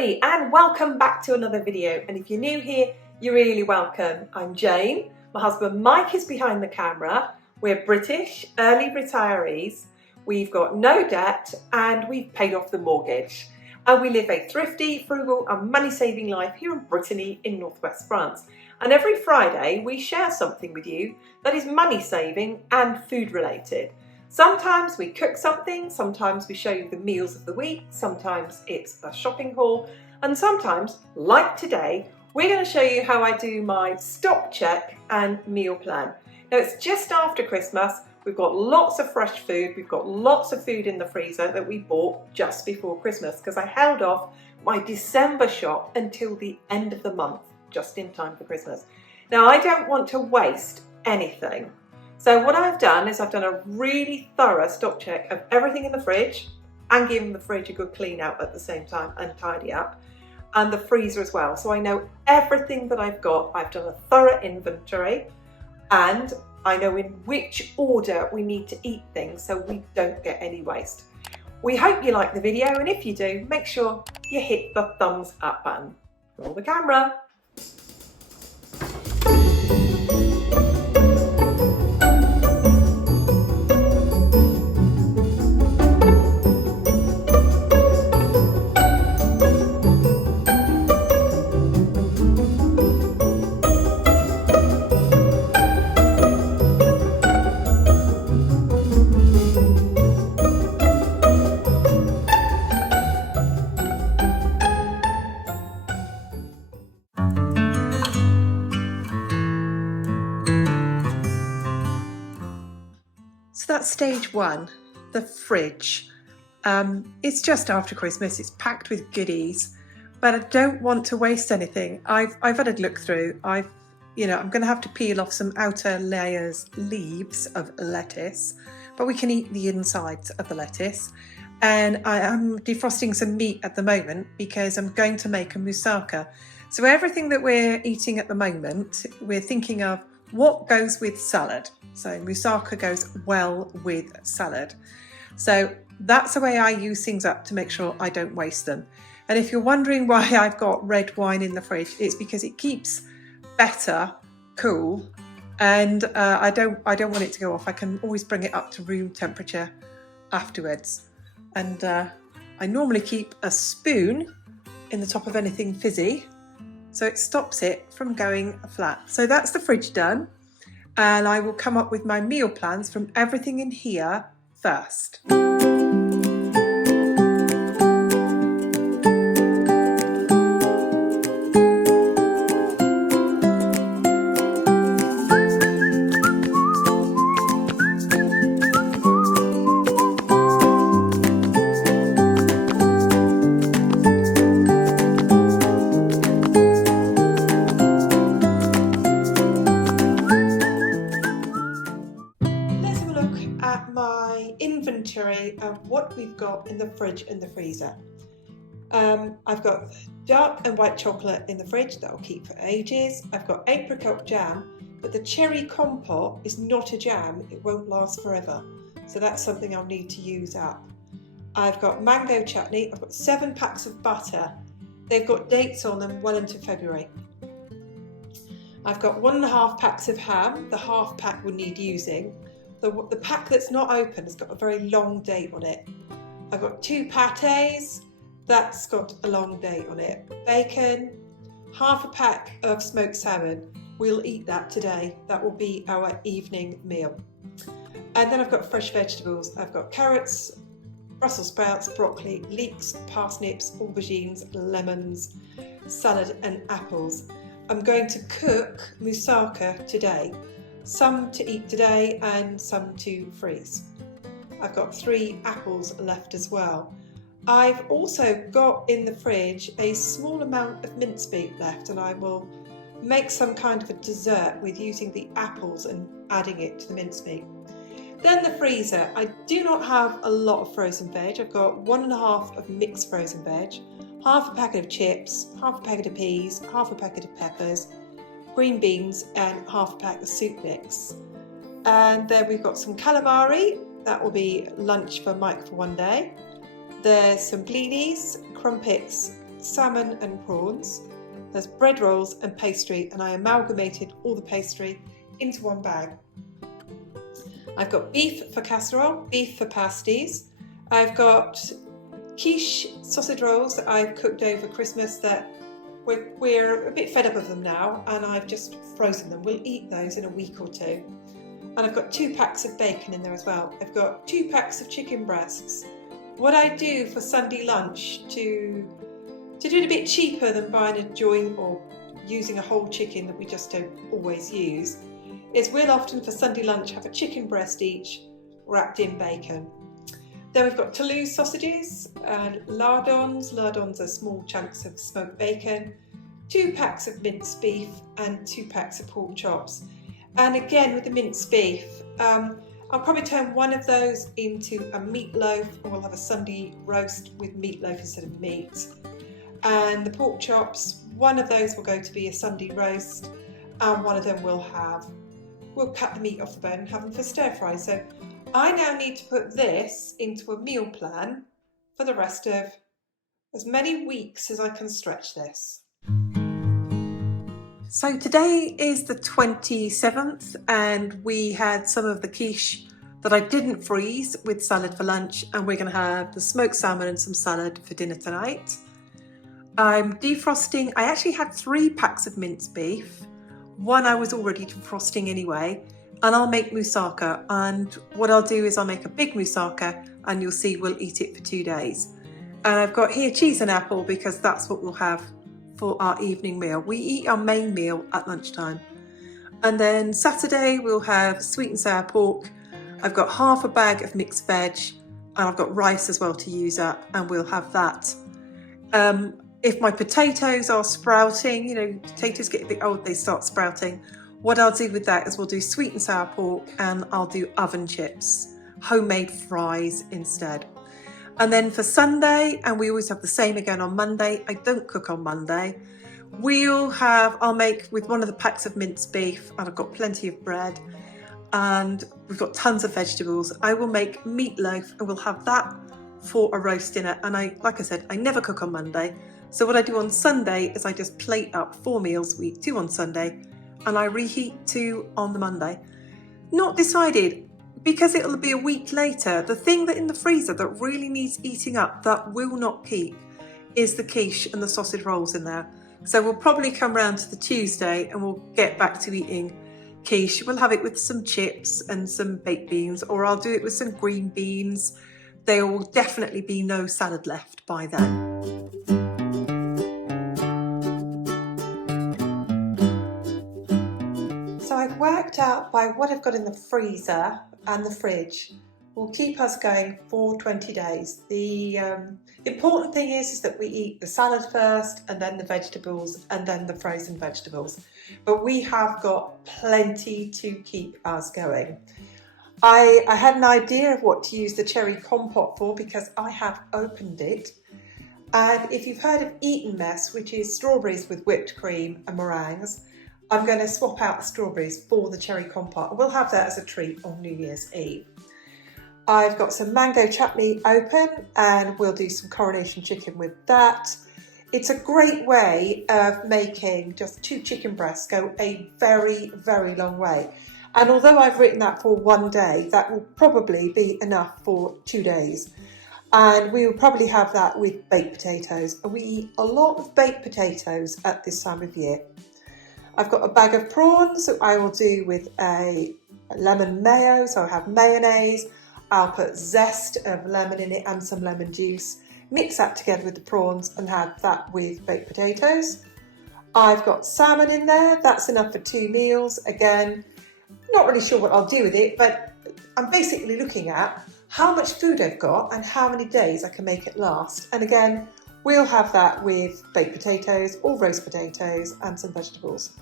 Brittany and welcome back to another video, and if you're new here, you're really welcome. I'm Jane, my husband Mike is behind the camera. We're British early retirees, we've got no debt and we've paid off the mortgage, and we live a thrifty, frugal and money-saving life here in Brittany in northwest France. And every Friday we share something with you that is money-saving and food related. Sometimes we cook something, sometimes we show you the meals of the week, sometimes it's a shopping haul, and sometimes, like today, we're going to show you how I do my stock check and meal plan. Now it's just after Christmas, we've got lots of fresh food, we've got lots of food in the freezer that we bought just before Christmas because I held off my December shop until the end of the month, just in time for Christmas. Now I don't want to waste anything. So what I've done is I've done a really thorough stock check of everything in the fridge and given the fridge a good clean out at the same time and tidy up, and the freezer as well. So I know everything that I've got. I've done a thorough inventory and I know in which order we need to eat things so we don't get any waste. We hope you like the video, and if you do, make sure you hit the thumbs up button. Roll the camera. So that's stage one, the fridge. It's just after Christmas, it's packed with goodies, but I don't want to waste anything. I've had a look through. I'm going to have to peel off some outer leaves of lettuce, but we can eat the insides of the lettuce. And I am defrosting some meat at the moment because I'm going to make a moussaka. So everything that we're eating at the moment, we're thinking of what goes with salad. So moussaka goes well with salad. So that's the way I use things up to make sure I don't waste them. And if you're wondering why I've got red wine in the fridge, it's because it keeps better cool, and I don't want it to go off. I can always bring it up to room temperature afterwards. And I normally keep a spoon in the top of anything fizzy, so it stops it from going flat. So that's the fridge done. And I will come up with my meal plans from everything in here first. Inventory of what we've got in the fridge and the freezer. I've got dark and white chocolate in the fridge that I'll keep for ages. I've got apricot jam, but the cherry compote is not a jam, it won't last forever, so that's something I'll need to use up. I've got mango chutney, I've got 7 packs of butter, they've got dates on them well into February. I've got 1.5 packs of ham, the half pack will need using. The pack that's not open has got a very long date on it. I've got 2 pâtés, that's got a long date on it. Bacon, half a pack of smoked salmon. We'll eat that today. That will be our evening meal. And then I've got fresh vegetables. I've got carrots, Brussels sprouts, broccoli, leeks, parsnips, aubergines, lemons, salad and apples. I'm going to cook moussaka today. Some to eat today and some to freeze. I've got 3 apples left as well. I've also got in the fridge a small amount of mincemeat left, and I will make some kind of a dessert with using the apples and adding it to the mincemeat. Then the freezer. I do not have a lot of frozen veg. I've got 1.5 of mixed frozen veg, half a packet of chips, half a packet of peas, half a packet of peppers, green beans and half a pack of soup mix. And then we've got some calamari, that will be lunch for Mike for one day. There's some blinis, crumpets, salmon and prawns, there's bread rolls and pastry, and I amalgamated all the pastry into one bag. I've got beef for casserole, beef for pasties. I've got quiche sausage rolls that I've cooked over Christmas that we're a bit fed up of them now, and I've just frozen them. We'll eat those in a week or two. And I've got 2 packs of bacon in there as well. I've got 2 packs of chicken breasts. What I do for Sunday lunch to do it a bit cheaper than buying a joint or using a whole chicken that we just don't always use is we'll often for Sunday lunch have a chicken breast each wrapped in bacon. Then we've got Toulouse sausages, lardons. Lardons are small chunks of smoked bacon, 2 packs of minced beef and 2 packs of pork chops. And again with the minced beef, I'll probably turn one of those into a meatloaf, or we'll have a Sunday roast with meatloaf instead of meat. And the pork chops, one of those will go to be a Sunday roast, and one of them we'll cut the meat off the bone and have them for stir fry. So I now need to put this into a meal plan for the rest of as many weeks as I can stretch this. So today is the 27th, and we had some of the quiche that I didn't freeze with salad for lunch, and we're going to have the smoked salmon and some salad for dinner tonight. I'm defrosting. I actually had 3 packs of minced beef. One I was already defrosting anyway, and I'll make moussaka, and what I'll do is I'll make a big moussaka, and you'll see we'll eat it for 2 days. And I've got here cheese and apple because that's what we'll have for our evening meal. We eat our main meal at lunchtime. And then Saturday we'll have sweet and sour pork. I've got half a bag of mixed veg, and I've got rice as well to use up, and we'll have that. If my potatoes are sprouting, you know, potatoes get a bit old, they start sprouting. What I'll do with that is we'll do sweet and sour pork, and I'll do oven chips, homemade fries instead. And then for Sunday, and we always have the same again on Monday, I don't cook on Monday. I'll make with one of the packs of minced beef, and I've got plenty of bread, and we've got tons of vegetables. I will make meatloaf, and we'll have that for a roast dinner. And like I said, I never cook on Monday. So what I do on Sunday is I just plate up 4 meals. We eat 2 on Sunday, and I reheat 2 on the Monday. Not decided, because it'll be a week later. The thing that in the freezer that really needs eating up, that will not keep, is the quiche and the sausage rolls in there. So we'll probably come round to the Tuesday and we'll get back to eating quiche. We'll have it with some chips and some baked beans, or I'll do it with some green beans. There will definitely be no salad left by then. So I've worked out by what I've got in the freezer and the fridge will keep us going for 20 days. The important thing is that we eat the salad first, and then the vegetables, and then the frozen vegetables. But we have got plenty to keep us going. I had an idea of what to use the cherry compote for because I have opened it. And if you've heard of Eton mess, which is strawberries with whipped cream and meringues, I'm going to swap out the strawberries for the cherry compote. We'll have that as a treat on New Year's Eve. I've got some mango chutney open, and we'll do some coronation chicken with that. It's a great way of making just 2 chicken breasts go a very, very long way. And although I've written that for 1 day, that will probably be enough for 2 days. And we will probably have that with baked potatoes. And we eat a lot of baked potatoes at this time of year. I've got a bag of prawns that I will do with a lemon mayo. So I have mayonnaise. I'll put zest of lemon in it and some lemon juice. Mix that together with the prawns and have that with baked potatoes. I've got salmon in there. That's enough for 2 meals. Again, not really sure what I'll do with it, but I'm basically looking at how much food I've got and how many days I can make it last. And again, we'll have that with baked potatoes or roast potatoes and some vegetables.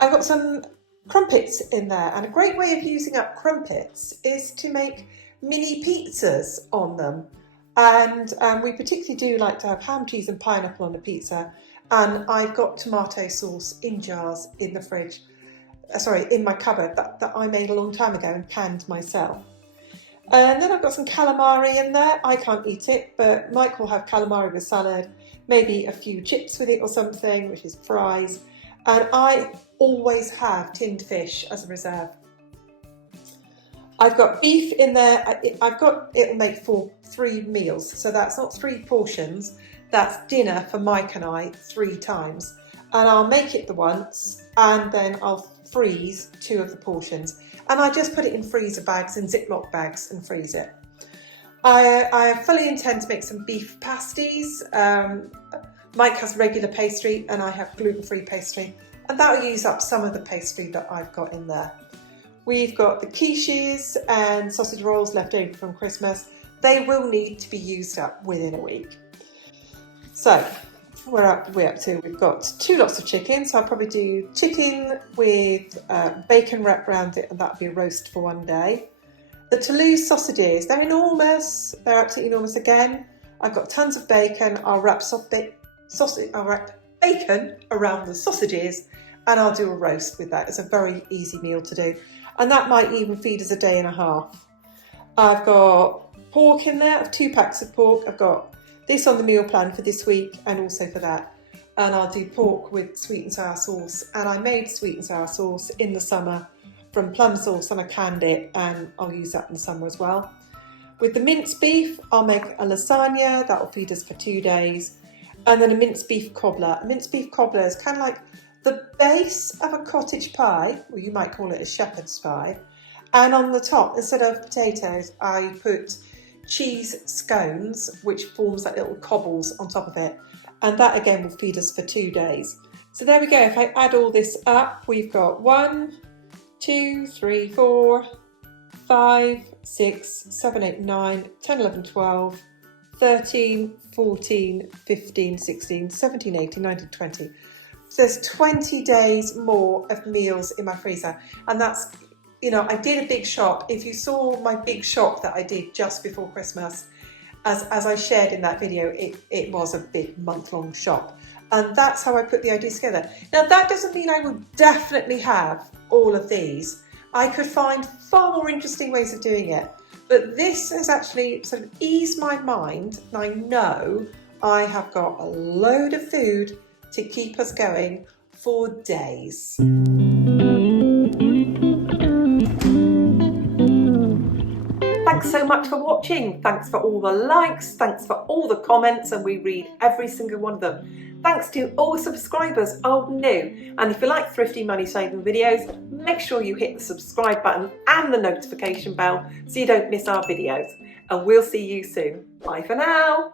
I've got some crumpets in there, and a great way of using up crumpets is to make mini pizzas on them. And we particularly do like to have ham, cheese and pineapple on a pizza. And I've got tomato sauce in jars in the fridge, in my cupboard that I made a long time ago and canned myself. And then I've got some calamari in there. I can't eat it, but Mike will have calamari with salad. maybe a few chips with it or something, which is fries. And I always have tinned fish as a reserve. I've got beef in there. It'll make for 3 meals. So that's not 3 portions. That's dinner for Mike and I 3 times. And I'll make it the once and then I'll freeze 2 of the portions. And I just put it in freezer bags and Ziploc bags and freeze it. I fully intend to make some beef pasties. Mike has regular pastry and I have gluten-free pastry. And that will use up some of the pastry that I've got in there. We've got the quiches and sausage rolls left over from Christmas. They will need to be used up within a week. So, we're up to, we've got 2 lots of chicken. So I'll probably do chicken with bacon wrapped around it, and that'll be a roast for one day. The Toulouse sausages, they're enormous. They're absolutely enormous again. I've got tons of bacon. I'll wrap bacon around the sausages and I'll do a roast with that. It's a very easy meal to do. And that might even feed us a day and a half. I've got pork in there. I have 2 packs of pork. I've got this on the meal plan for this week and also for that. And I'll do pork with sweet and sour sauce. And I made sweet and sour sauce in the summer from plum sauce, and I canned it, and I'll use that in the summer as well. With the minced beef, I'll make a lasagna. That will feed us for 2 days. And then a minced beef cobbler. A minced beef cobbler is kind of like the base of a cottage pie, or you might call it a shepherd's pie. And on the top, instead of potatoes, I put cheese scones, which forms like little cobbles on top of it. And that again will feed us for 2 days. So there we go. If I add all this up, we've got 1, 2, 3, 4, 5, 6, 7, 8, 9, 10, 11, 12, 13, 14, 15, 16, 17, 18, 19, 20. So there's 20 days more of meals in my freezer. And that's, you know, I did a big shop. If you saw my big shop that I did just before Christmas, as I shared in that video, it was a big month-long shop. And that's how I put the ideas together. Now, that doesn't mean I will definitely have all of these. I could find far more interesting ways of doing it. But this has actually sort of eased my mind. And I know I have got a load of food to keep us going for days. Thanks so much for watching. Thanks for all the likes. Thanks for all the comments, and we read every single one of them. Thanks to all subscribers, old and new. And if you like thrifty money saving videos, make sure you hit the subscribe button and the notification bell so you don't miss our videos. And we'll see you soon. Bye for now.